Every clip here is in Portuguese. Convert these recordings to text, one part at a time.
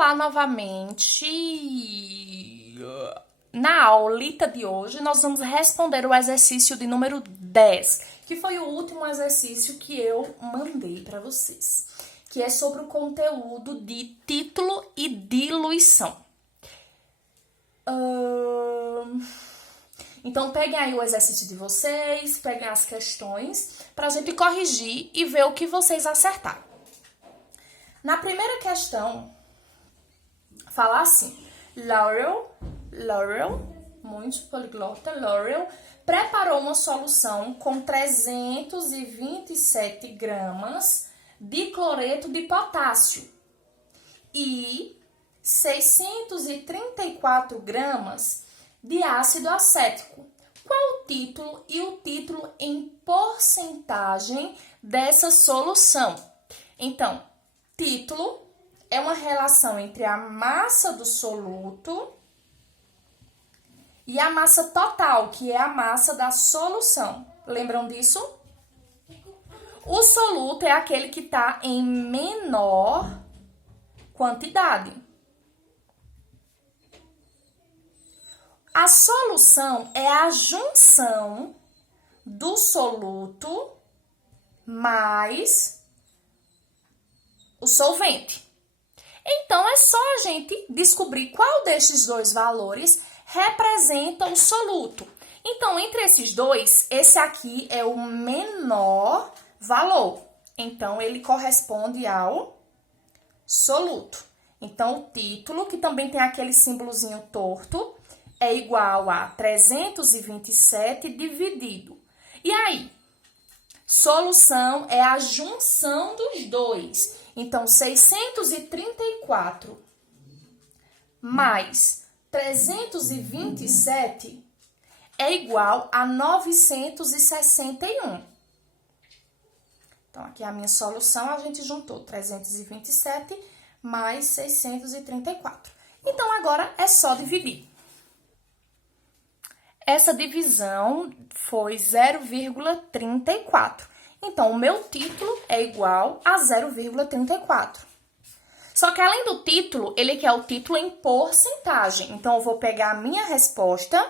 Olá novamente. Na aulita de hoje, nós vamos responder o exercício de número 10, que foi o último exercício que eu mandei para vocês, que é sobre o conteúdo de título e diluição. Então, peguem aí o exercício de vocês, peguem as questões, para a gente corrigir e ver o que vocês acertaram. Na primeira questão, fala assim: Laurel, muito poliglota, Laurel preparou uma solução com 327 gramas de cloreto de potássio e 634 gramas de ácido acético. Qual o título e o título em porcentagem dessa solução? Então, título é uma relação entre a massa do soluto e a massa total, que é a massa da solução. Lembram disso? O soluto é aquele que está em menor quantidade. A solução é a junção do soluto mais o solvente. Então, é só a gente descobrir qual destes dois valores representa o soluto. Então, entre esses dois, esse aqui é o menor valor. Então, ele corresponde ao soluto. Então, o título, que também tem aquele símbolozinho torto, é igual a 327 dividido. E aí? Solução é a junção dos dois. Então, 634 mais 327 é igual a 961. Então, aqui é a minha solução, a gente juntou 327 mais 634. Então, agora é só dividir. Essa divisão foi 0,34. Então, o meu título é igual a 0,34. Só que além do título, ele quer o título em porcentagem. Então, eu vou pegar a minha resposta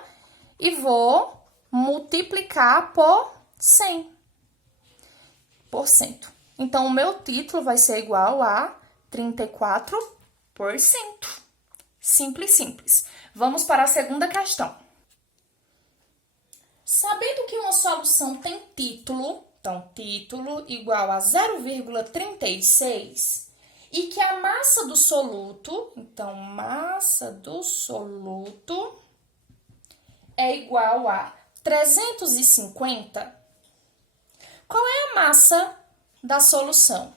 e vou multiplicar por 100%. Então, o meu título vai ser igual a 34%. Simples, simples. Vamos para a segunda questão. Sabendo que uma solução tem título, então, título igual a 0,36, e que a massa do soluto, então, massa do soluto é igual a 350, qual é a massa da solução?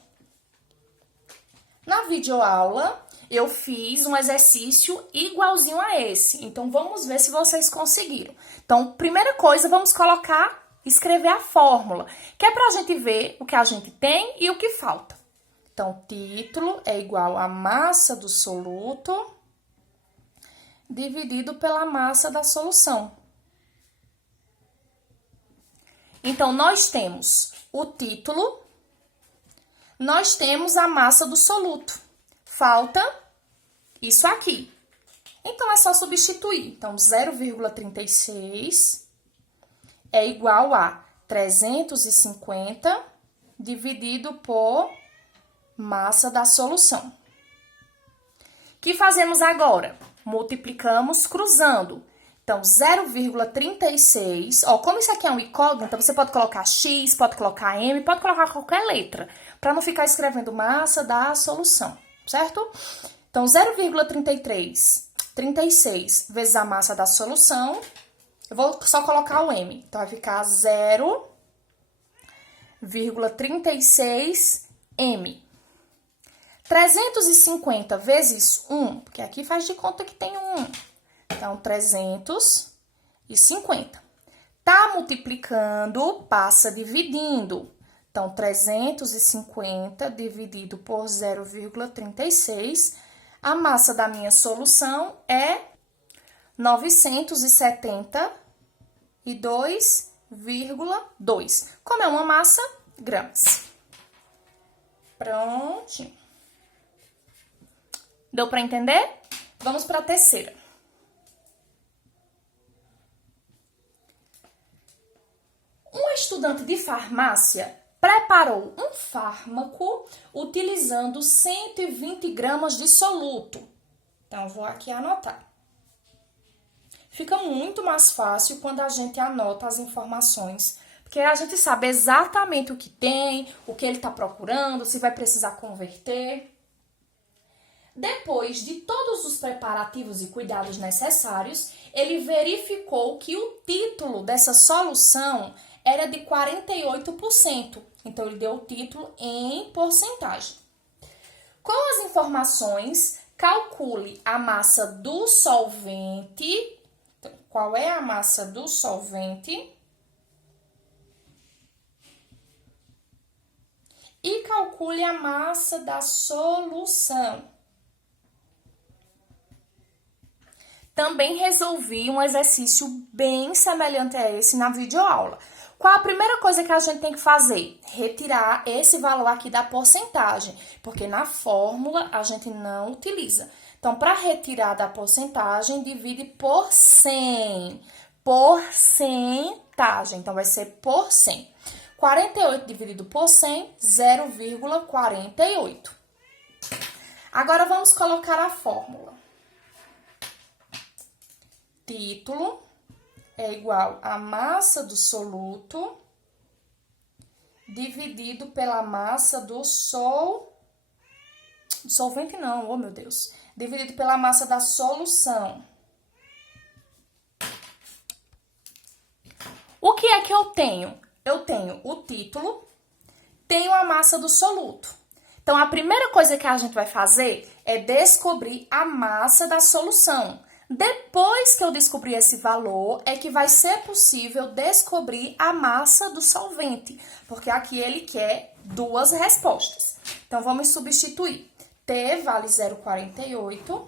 Na videoaula, eu fiz um exercício igualzinho a esse. Então, vamos ver se vocês conseguiram. Então, primeira coisa, vamos escrever a fórmula, que é para a gente ver o que a gente tem e o que falta. Então, título é igual a massa do soluto dividido pela massa da solução. Então, nós temos o título, nós temos a massa do soluto. Falta isso aqui. Então, é só substituir. Então, 0,36 é igual a 350 dividido por massa da solução. O que fazemos agora? Multiplicamos cruzando. Então, 0,36, como isso aqui é um incógnito, você pode colocar X, pode colocar M, pode colocar qualquer letra, para não ficar escrevendo massa da solução, certo? Então, 0,36 vezes a massa da solução, eu vou só colocar o M. Então, vai ficar 0,36 M. 350 vezes 1, porque aqui faz de conta que tem 1. Então, 350. Tá multiplicando, passa dividindo. Então, 350 dividido por 0,36. A massa da minha solução é 972,2. Como é uma massa, gramas. Prontinho. Deu para entender? Vamos para a terceira. Um estudante de farmácia preparou um fármaco utilizando 120 gramas de soluto. Então, vou aqui anotar. Fica muito mais fácil quando a gente anota as informações, porque a gente sabe exatamente o que tem, o que ele está procurando, se vai precisar converter. Depois de todos os preparativos e cuidados necessários, ele verificou que o título dessa solução era de 48%. Então, ele deu o título em porcentagem. Com as informações, calcule a massa do solvente. Então, qual é a massa do solvente? E calcule a massa da solução. Também resolvi um exercício bem semelhante a esse na videoaula. Qual a primeira coisa que a gente tem que fazer? Retirar esse valor aqui da porcentagem, porque na fórmula a gente não utiliza. Então, para retirar da porcentagem, divide por 100. Porcentagem. Então, vai ser por 100. 48 dividido por 100, 0,48. Agora, vamos colocar a fórmula. Título é igual a massa do soluto dividido pela massa do solvente não, oh meu Deus, dividido pela massa da solução. O que é que eu tenho? Eu tenho o título, tenho a massa do soluto. Então, a primeira coisa que a gente vai fazer é descobrir a massa da solução. Depois que eu descobrir esse valor, é que vai ser possível descobrir a massa do solvente, porque aqui ele quer duas respostas. Então, vamos substituir. T vale 0,48.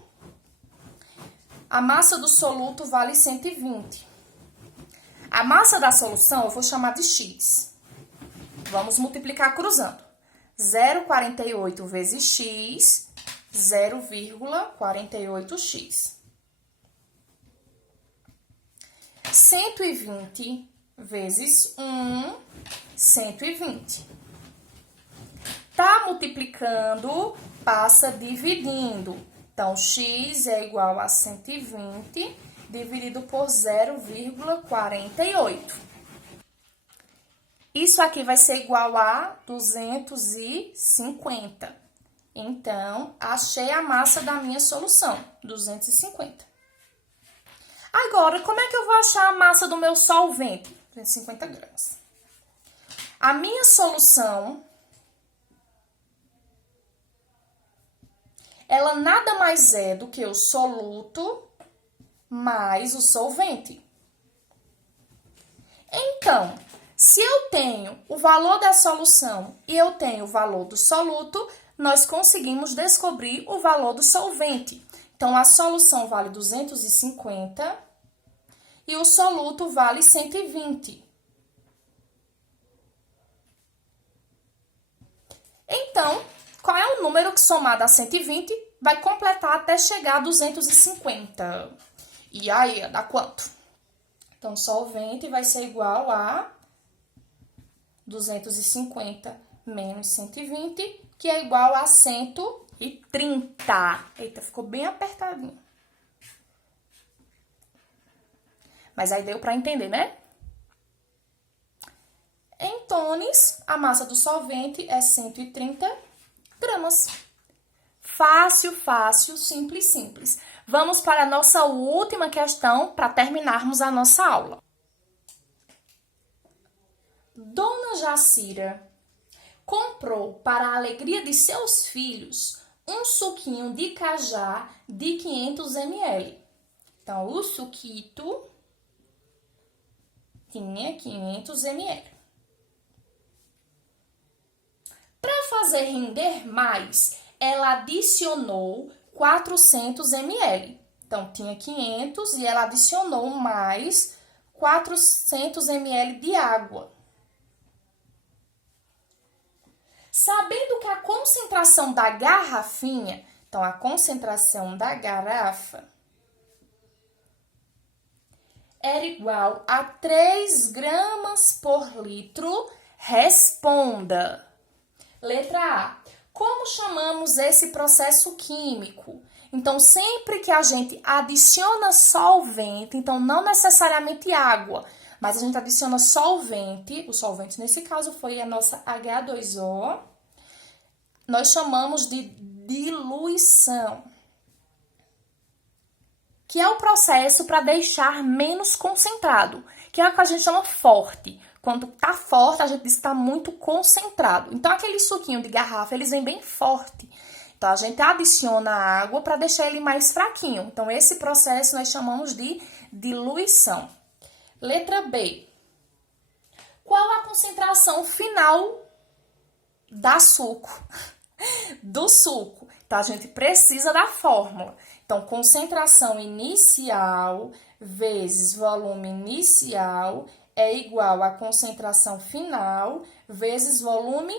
A massa do soluto vale 120. A massa da solução eu vou chamar de X. Vamos multiplicar cruzando. 0,48 vezes X, 0,48x. 120 vezes 1, 120. Tá multiplicando, passa dividindo. Então, x é igual a 120 dividido por 0,48. Isso aqui vai ser igual a 250. Então, achei a massa da minha solução, 250. Agora, como é que eu vou achar a massa do meu solvente? 250 gramas. A minha solução, ela nada mais é do que o soluto mais o solvente. Então, se eu tenho o valor da solução e eu tenho o valor do soluto, nós conseguimos descobrir o valor do solvente. Então, a solução vale 250 e o soluto vale 120. Então, qual é o número que somado a 120 vai completar até chegar a 250? E aí, dá quanto? Então, solvente vai ser igual a 250 menos 120, que é igual a 130. Eita, ficou bem apertadinho. Mas aí deu para entender, né? Em tones, a massa do solvente é 130 gramas. Fácil, fácil, simples, simples. Vamos para a nossa última questão para terminarmos a nossa aula. Dona Jacira comprou, para a alegria de seus filhos, um suquinho de cajá de 500 ml. Então, o suquito tinha 500 ml. Para fazer render mais, ela adicionou 400 ml. Então, tinha 500 e ela adicionou mais 400 ml de água. Sabendo que a concentração da garrafinha, Então, a concentração da garrafa era igual a 3 gramas por litro. Responda. Letra A. Como chamamos esse processo químico? Então, sempre que a gente adiciona solvente, então não necessariamente água, mas a gente adiciona solvente, o solvente nesse caso foi a nossa H2O, nós chamamos de diluição, que é o processo para deixar menos concentrado, que é o que a gente chama forte. Quando tá forte, a gente diz que tá muito concentrado. Então, aquele suquinho de garrafa, eles vêm bem forte. Então, a gente adiciona água para deixar ele mais fraquinho. Então, esse processo nós chamamos de diluição. Letra B. Qual a concentração final da suco? Do suco. Então, a gente precisa da fórmula. Então, concentração inicial vezes volume inicial é igual a concentração final vezes volume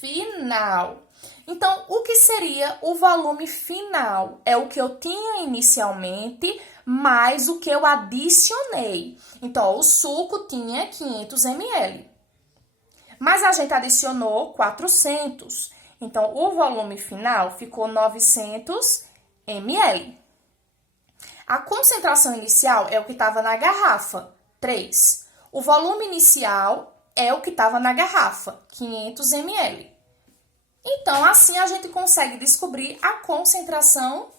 final. Então, o que seria o volume final? É o que eu tinha inicialmente, mais o que eu adicionei. Então, ó, o suco tinha 500 ml, mas a gente adicionou 400. Então, o volume final ficou 900 ml. A concentração inicial é o que estava na garrafa, 3. O volume inicial é o que estava na garrafa, 500 ml. Então, assim a gente consegue descobrir a concentração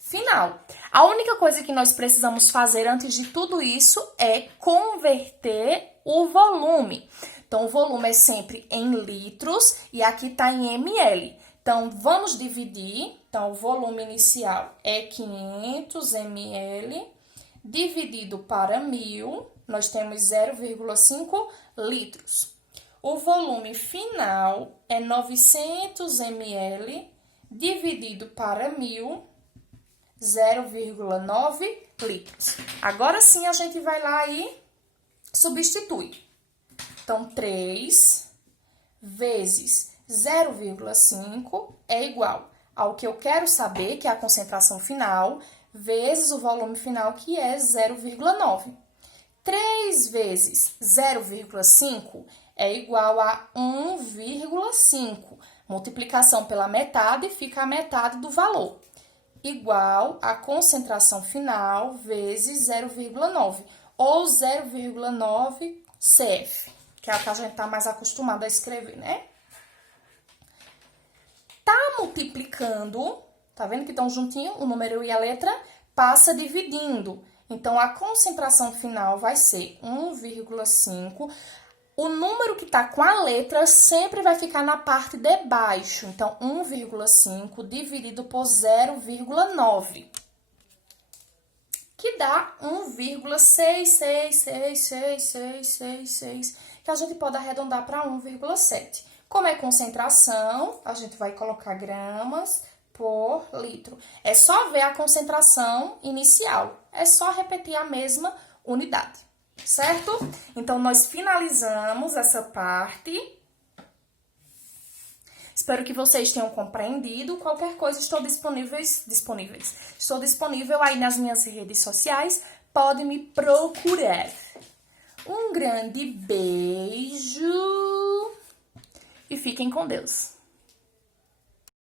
final. A única coisa que nós precisamos fazer antes de tudo isso é converter o volume. Então, o volume é sempre em litros e aqui está em ml. Então, vamos dividir. Então, o volume inicial é 500 ml dividido para 1.000. Nós temos 0,5 litros. O volume final é 900 ml dividido para 1.000, 0,9 litros. Agora sim, a gente vai lá e substitui. Então, 3 vezes 0,5 é igual ao que eu quero saber, que é a concentração final, vezes o volume final, que é 0,9. 3 vezes 0,5 é igual a 1,5. Multiplicação pela metade fica a metade do valor. Igual a concentração final vezes 0,9. Ou 0,9 CF, que é o que a gente está mais acostumado a escrever, né? Tá multiplicando, tá vendo que estão juntinho o número e a letra? Passa dividindo. Então, a concentração final vai ser 1,5. O número que está com a letra sempre vai ficar na parte de baixo. Então, 1,5 dividido por 0,9. Que dá 1,6666666, que a gente pode arredondar para 1,7. Como é concentração, a gente vai colocar gramas por litro. É só ver a concentração inicial. É só repetir a mesma unidade, certo? Então, nós finalizamos essa parte. Espero que vocês tenham compreendido. Qualquer coisa, estou disponível aí nas minhas redes sociais. Pode me procurar. Um grande beijo e fiquem com Deus.